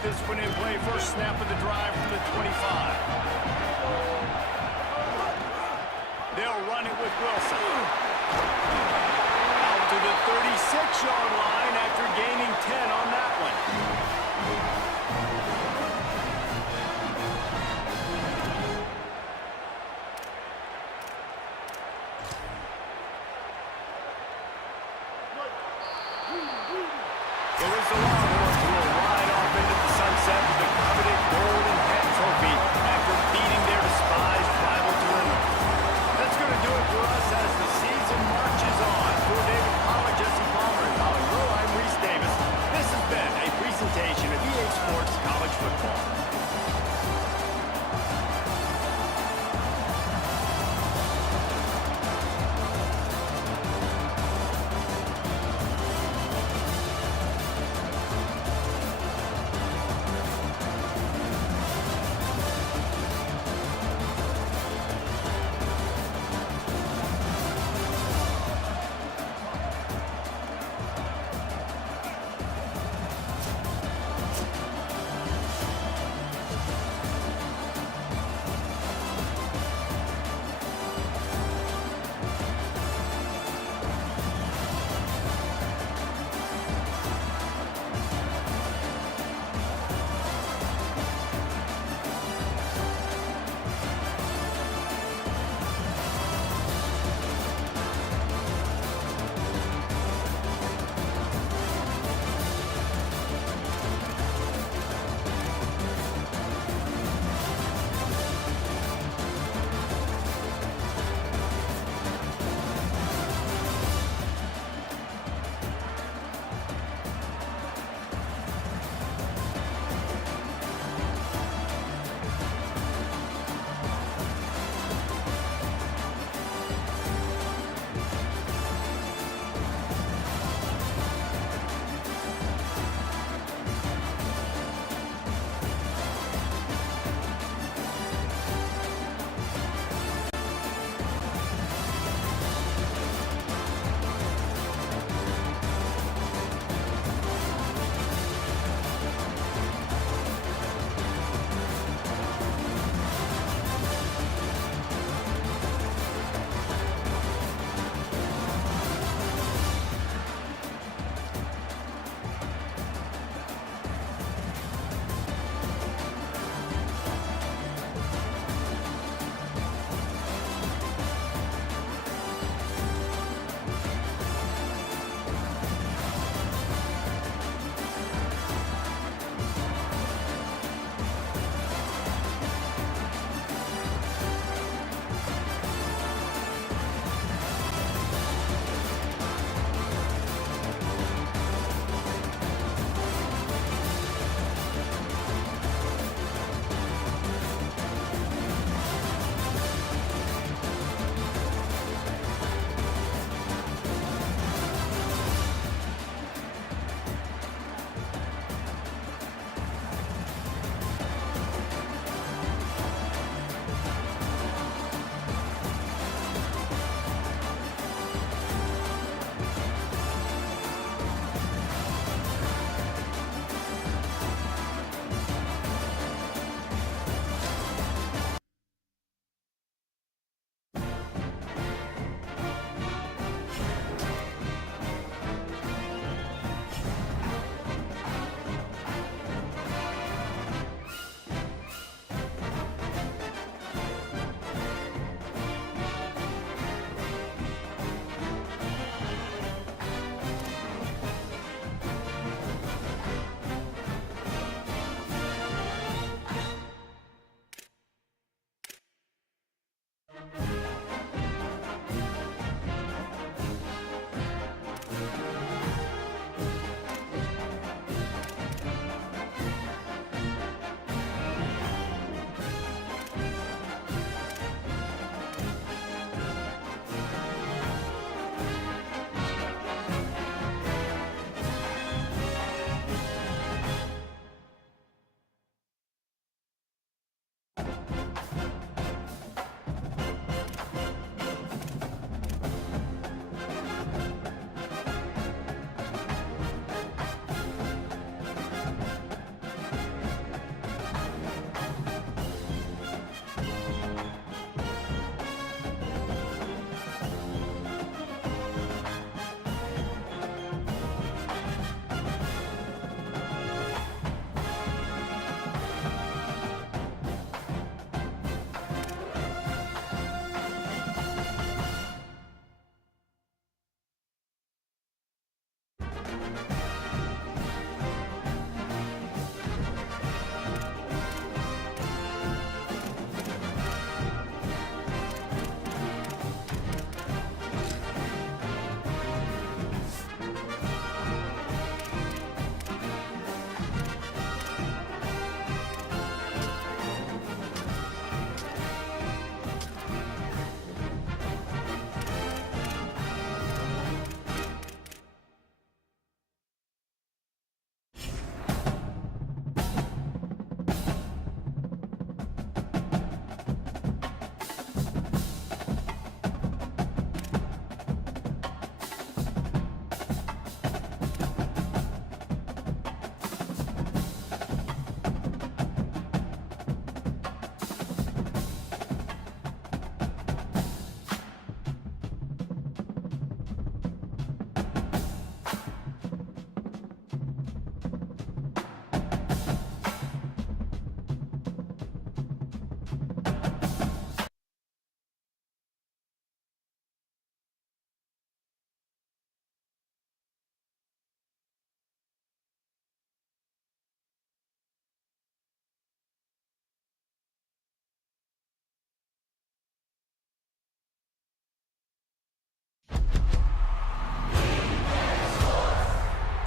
This one in play, first snap of the drive from the 25. They'll run it with Wilson. Out to the 36-yard line after gaining 10 on that one. It was the Longhorns who will ride off into the sunset with the coveted Golden Hat Trophy after beating their despised rival to the north. That's going to do it for us as the season marches on. For David Pollack, Jesse Palmer, and Holly Rowe, I'm Reese Davis. This has been a presentation of EA Sports College Football.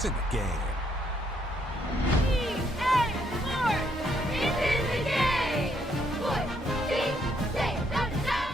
It's in the game. EA Sports is in the game. Sports, team, say, touchdown.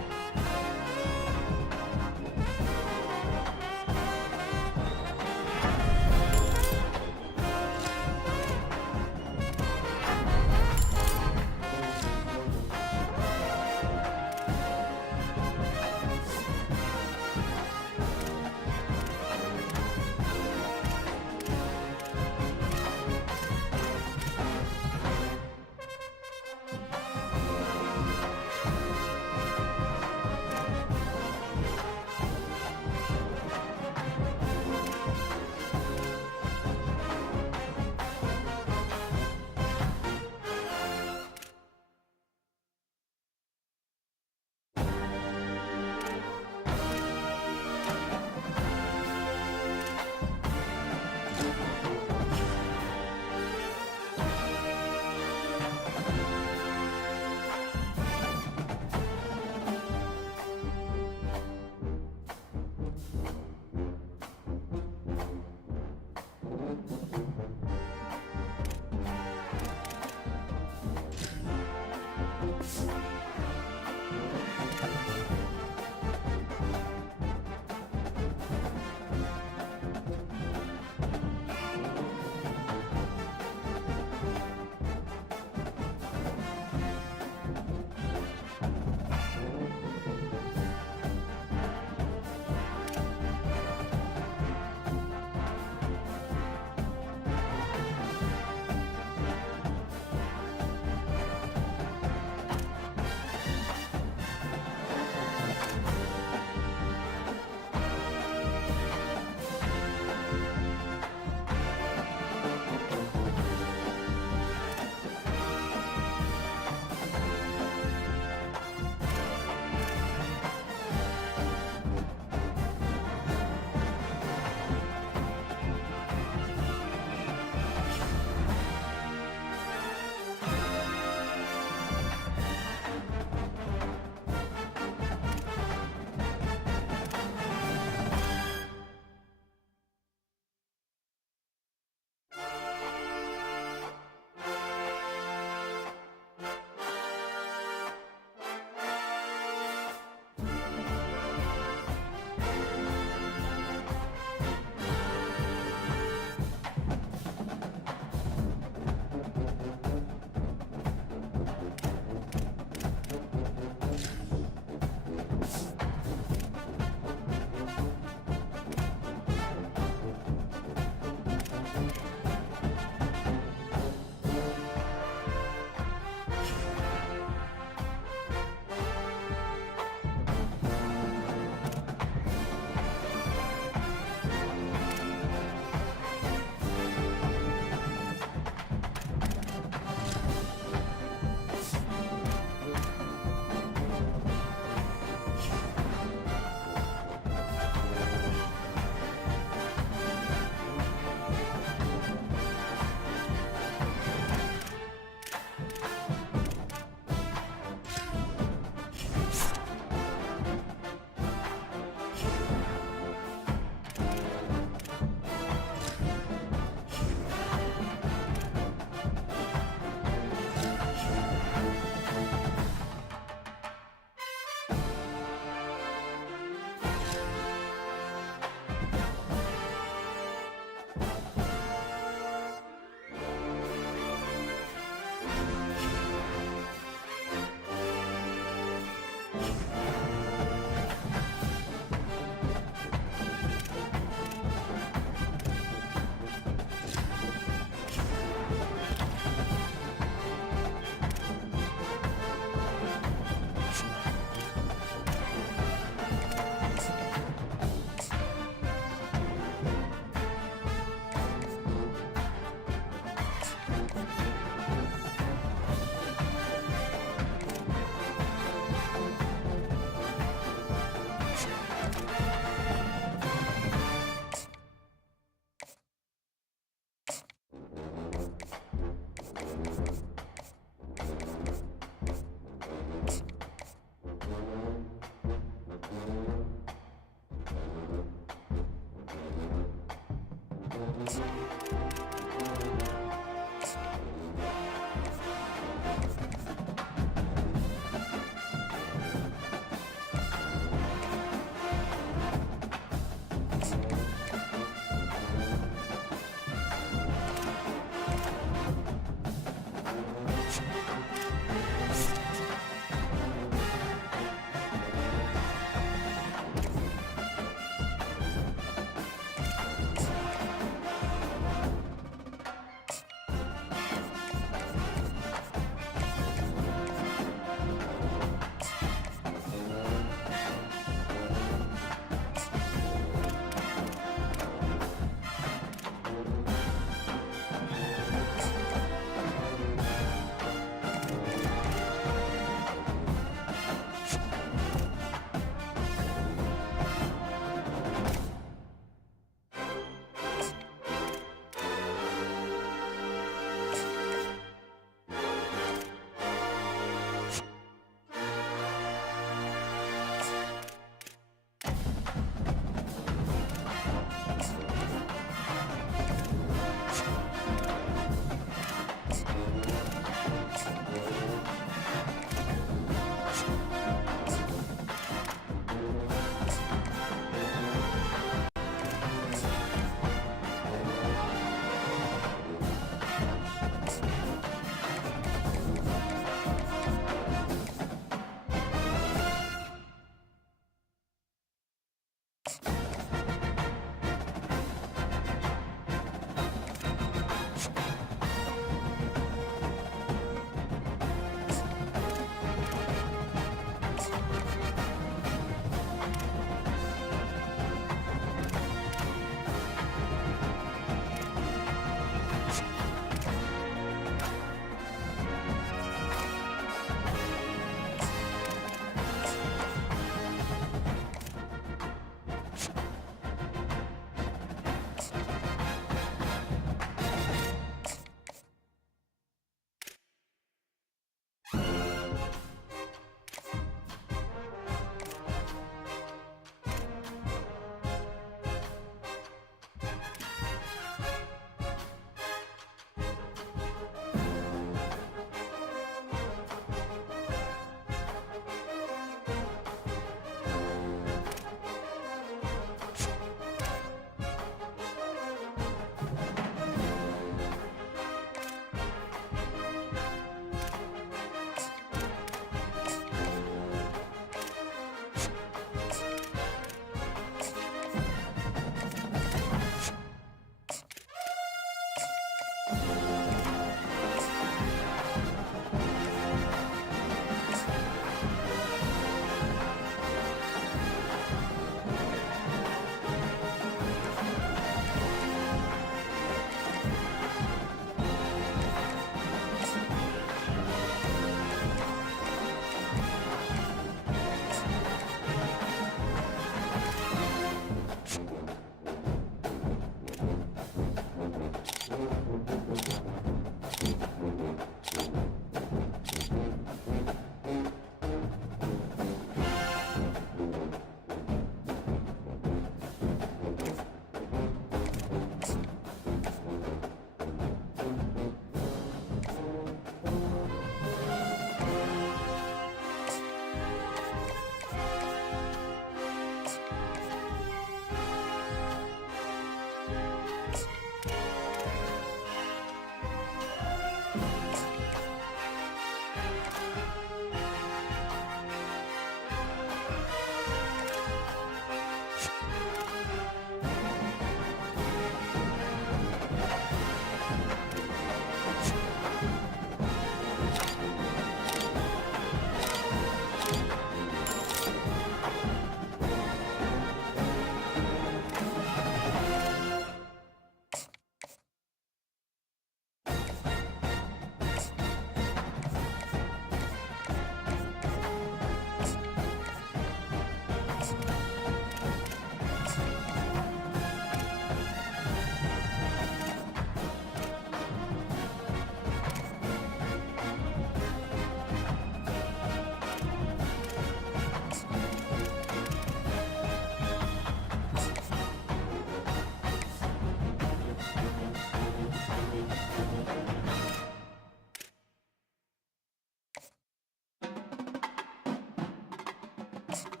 H2H.